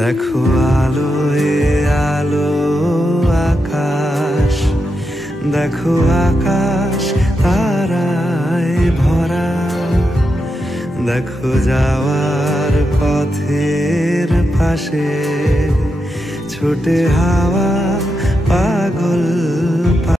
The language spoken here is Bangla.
দেখো আলোয় আলো আকাশ, দেখো আকাশ তারায় ভরা, দেখো যাওয়ার পথের পাশে ছোটে হাওয়া পাগল